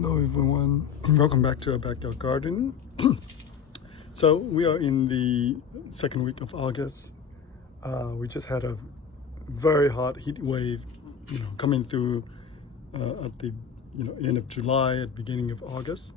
Hello everyone, welcome back to our backyard garden. So we are in the second week of August. We just had a very hot heat wave, coming through at the end of July, at beginning of August.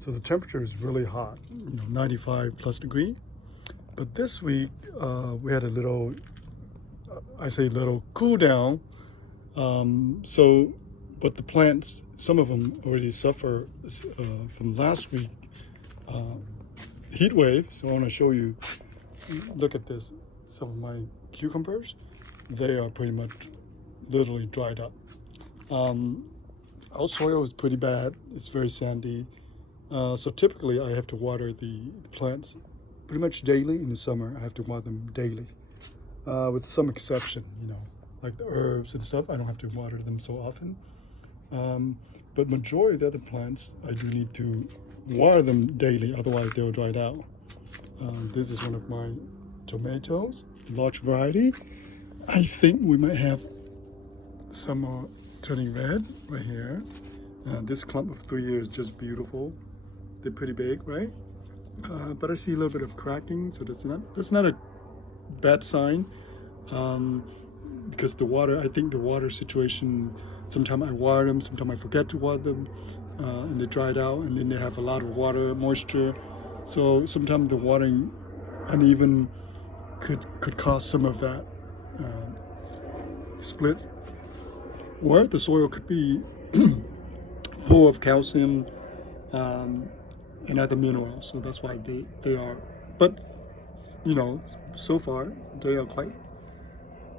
So the temperature is really hot, 95 plus degree. But this week we had a little, I say little cool down. But the plants, some of them already suffer from last week heat wave. So I want to show you, look at this, some of my cucumbers, they are pretty much literally dried up. Our soil is pretty bad, it's very sandy. So typically I have to water the plants pretty much daily. In the summer I have to water them daily, with some exception, like the herbs and stuff, I don't have to water them so often. But majority of the other plants, I do need to water them daily, otherwise they'll dry out. This is one of my tomatoes, large variety. I think we might have some turning red right here. This clump of 3 years is just beautiful. They're pretty big, right? But I see a little bit of cracking, so that's not a bad sign. Because the water, I think the water situation, sometimes I water them, sometimes I forget to water them, and they dried out, and then they have a lot of water, moisture. So sometimes the watering uneven could cause some of that split. Or the soil could be full of calcium and other minerals, so that's why they are. But so far they are quite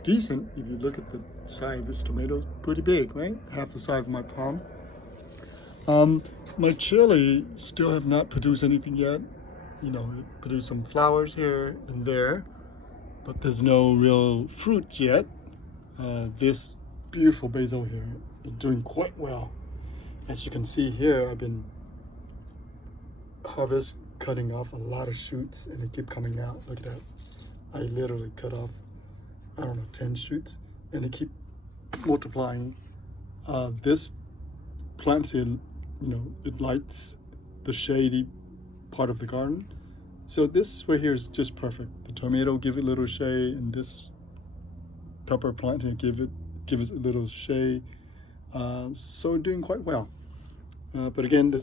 decent. If you look at the size of this tomato, pretty big, right? Half the size of my palm. My chili still have not produced anything yet. It produced some flowers here and there, but there's no real fruit yet. This beautiful basil here is doing quite well. As you can see here, I've been cutting off a lot of shoots, and they keep coming out. Look at that. I literally cut off, I don't know, 10 shoots, and they keep multiplying. This plant here, it likes the shady part of the garden. So this right here is just perfect. The tomato give it a little shade, and this pepper plant here give it a little shade. So doing quite well. But again, the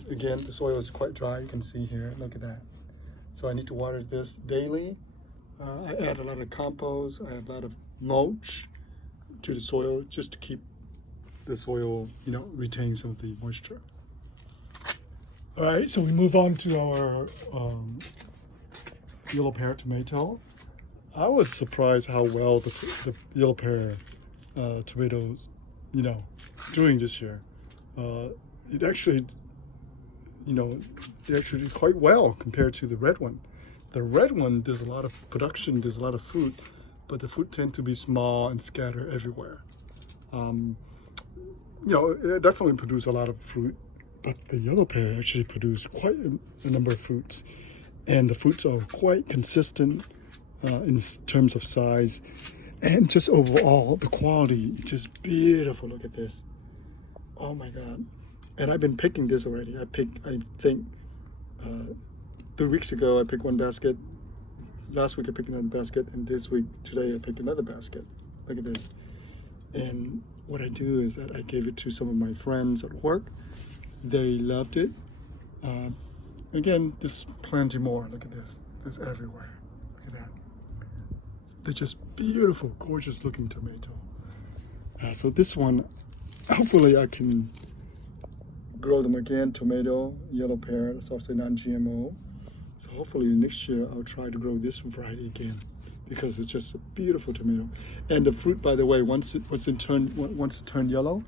soil is quite dry. You can see here. Look at that. So I need to water this daily. I add a lot of compost. I add a lot of mulch to the soil just to keep the soil, retain some of the moisture. All right, so we move on to our yellow pear tomato. I was surprised how well the yellow pear tomatoes, doing this year. It actually did quite well compared to the red one. The red one, there's a lot of production, there's a lot of fruit, but the fruit tend to be small and scattered everywhere. It definitely produced a lot of fruit, but the yellow pear actually produced quite a number of fruits, and the fruits are quite consistent in terms of size, and just overall the quality, just beautiful. Look at this. Oh my God. And I've been picking this already. I think 3 weeks ago I picked one basket. Last week I picked another basket, and this week, today, I picked another basket. Look at this. And what I do is that I gave it to some of my friends at work. They loved it. Again, there's plenty more. Look at this. There's everywhere. Look at that. They're just beautiful, gorgeous looking tomato. So this one, hopefully I can grow them again. Tomato, yellow pear, it's also non-GMO. So hopefully next year I'll try to grow this variety again, because it's just a beautiful tomato. And the fruit, by the way, once it turned yellow,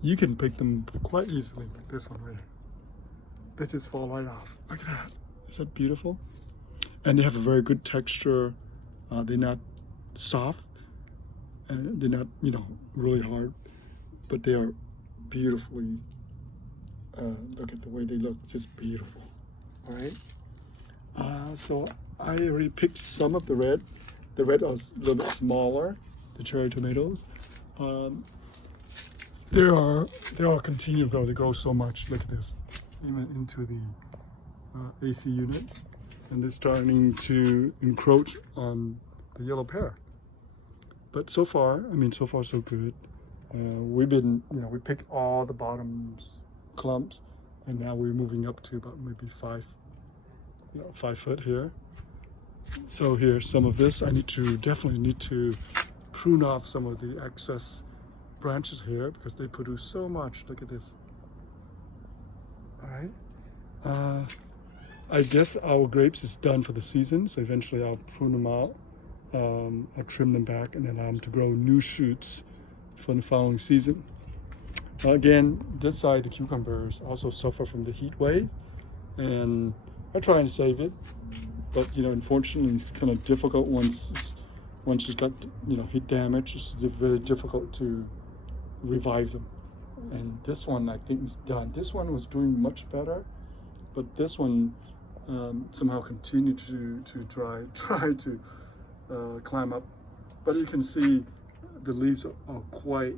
you can pick them quite easily, like this one right here. They just fall right off. Look at that. Is that beautiful? And they have a very good texture. They're not soft, and they're not, really hard, but they are beautifully. Look at the way they look, just beautiful. All right. So I already picked some of the red. The red are a little bit smaller, the cherry tomatoes. they are continue to grow. They grow so much. Look at this, even into the AC unit, and they're starting to encroach on the yellow pear. But so far, I mean, so far so good. We've been, we picked all the bottoms clumps, and now we're moving up to about maybe 5 foot here. So here's some of this. I definitely need to prune off some of the excess branches here because they produce so much. Look at this. All right. I guess our grapes is done for the season, so eventually I'll prune them out. I'll trim them back and allow them to grow new shoots for the following season. Again, this side, the cucumbers also suffer from the heat wave, and I try and save it, but unfortunately, it's kind of difficult once it's got heat damage. It's very difficult to revive them. And this one, I think, is done. This one was doing much better, but this one somehow continued to try to climb up. But you can see the leaves are quite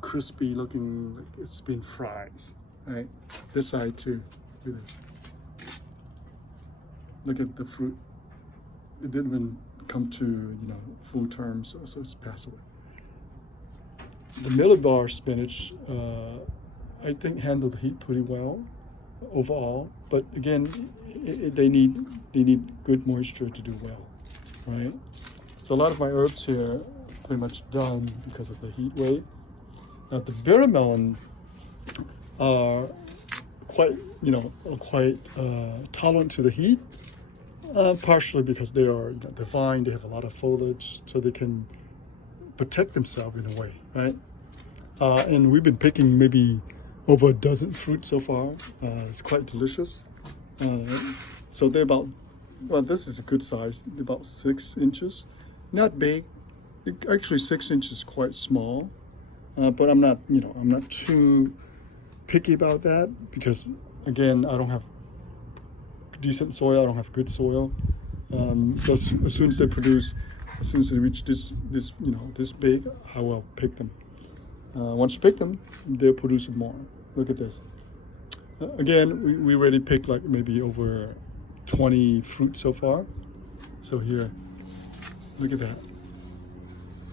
crispy, looking like it's been fried. Right, this side too. Look at the fruit. It didn't even come to full term, so it's passed away. The millibar spinach, I think, handled the heat pretty well overall, but again, they need good moisture to do well, right? So a lot of my herbs here are pretty much done because of the heat wave. Now the berry melon are quite tolerant to the heat, partially because they are they're fine. They have a lot of foliage, so they can protect themselves in a way, right? And we've been picking maybe over a dozen fruit so far. It's quite delicious. So they're about, well, this is a good size, about 6 inches. Not big. Actually, 6 inches is quite small. But I'm not too picky about that because, again, I don't have decent soil. I don't have good soil. So as soon as they reach this big, I will pick them. Once you pick them, they'll produce more. Look at this. Again, we already picked like maybe over 20 fruit so far. So here, look at that.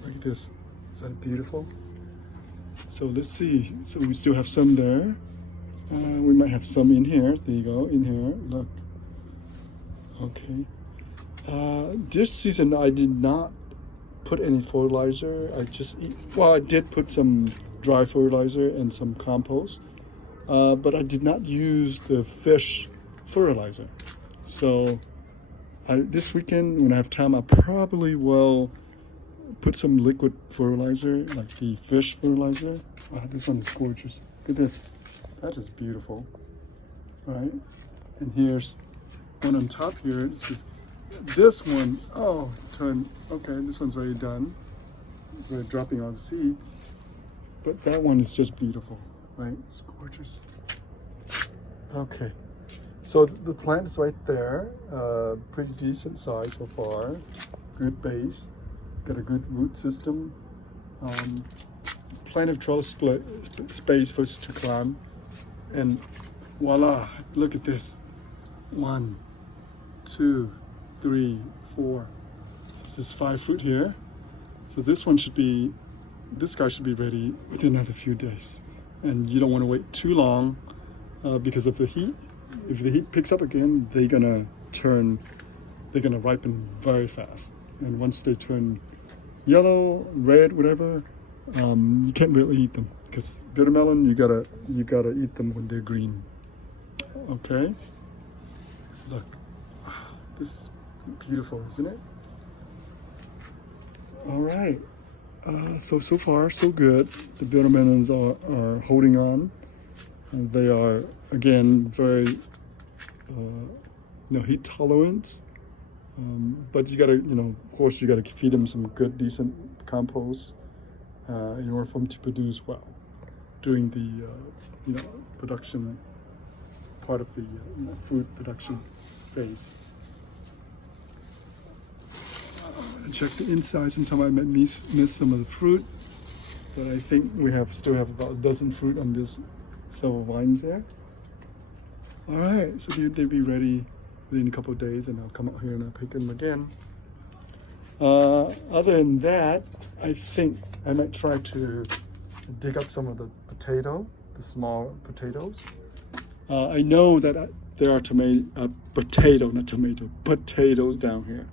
Look at this. Is that beautiful? So let's see. So we still have some there. We might have some in here. There you go, in here. Look. Okay. This season I did not put any fertilizer. I did put some dry fertilizer and some compost, but I did not use the fish fertilizer. So this weekend when I have time, I probably will put some liquid fertilizer, like the fish fertilizer. This one is gorgeous. Look at this. That is beautiful. All right. And here's one on top here. This one, okay, this one's already done. We're dropping all the seeds. But that one is just beautiful, right? It's gorgeous. Okay. So the plant is right there. Pretty decent size so far. Good base. Got a good root system. Plenty of trellis space for us to climb. And voila, look at this. 1, 2, 3, 4. So this is 5 fruit here. So this guy should be ready within another few days. And you don't want to wait too long because of the heat. If the heat picks up again, they're gonna ripen very fast. And once they turn yellow, red, whatever, you can't really eat them because bitter melon, you gotta eat them when they're green. Okay. So look, this is beautiful, isn't it? All right. So far, so good. The bitter melons are holding on. And they are, again, very, heat tolerant. But you gotta, of course, you gotta feed them some good, decent compost in order for them to produce well during the, production part of the food production phase. Check the inside. Sometimes I might miss some of the fruit, but I think we still have about a dozen fruit on this silver vines there. All right, so they'll be ready within a couple of days, and I'll come out here and I'll pick them again. Other than that, I think I might try to dig up some of the small potatoes. I know that there are potatoes down here.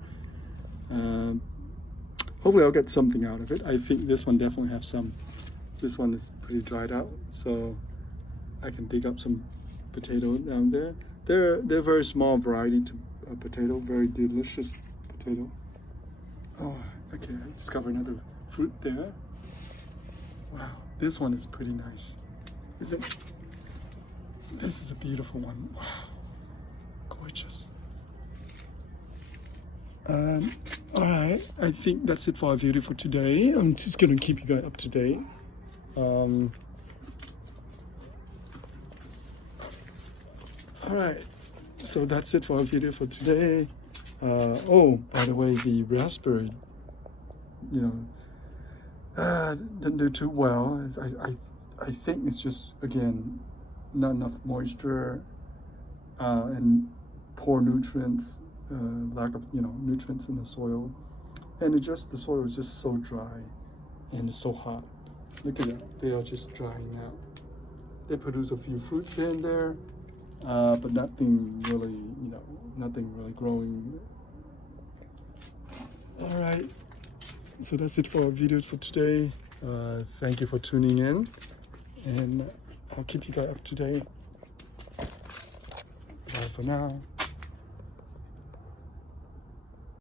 Hopefully I'll get something out of it. I think this one definitely have some. This one is pretty dried out, so I can dig up some potato down there. They're very small variety of potato, very delicious potato. Oh, okay, I discovered another fruit there. Wow, this one is pretty nice. This is a beautiful one. Wow, gorgeous. All right, I think that's it for our video for today. I'm just gonna keep you guys up to date. All right, so that's it for our video for today. Oh, by the way, the raspberry, didn't do too well. I think it's just, again, not enough moisture and poor nutrients, lack of nutrients in the soil, and the soil is just so dry and it's so hot. Look at that, they are just drying out. They produce a few fruits here and there, but nothing really, nothing really growing. All right, so that's it for our video for today. Thank you for tuning in, and I'll keep you guys up to date. Bye for now.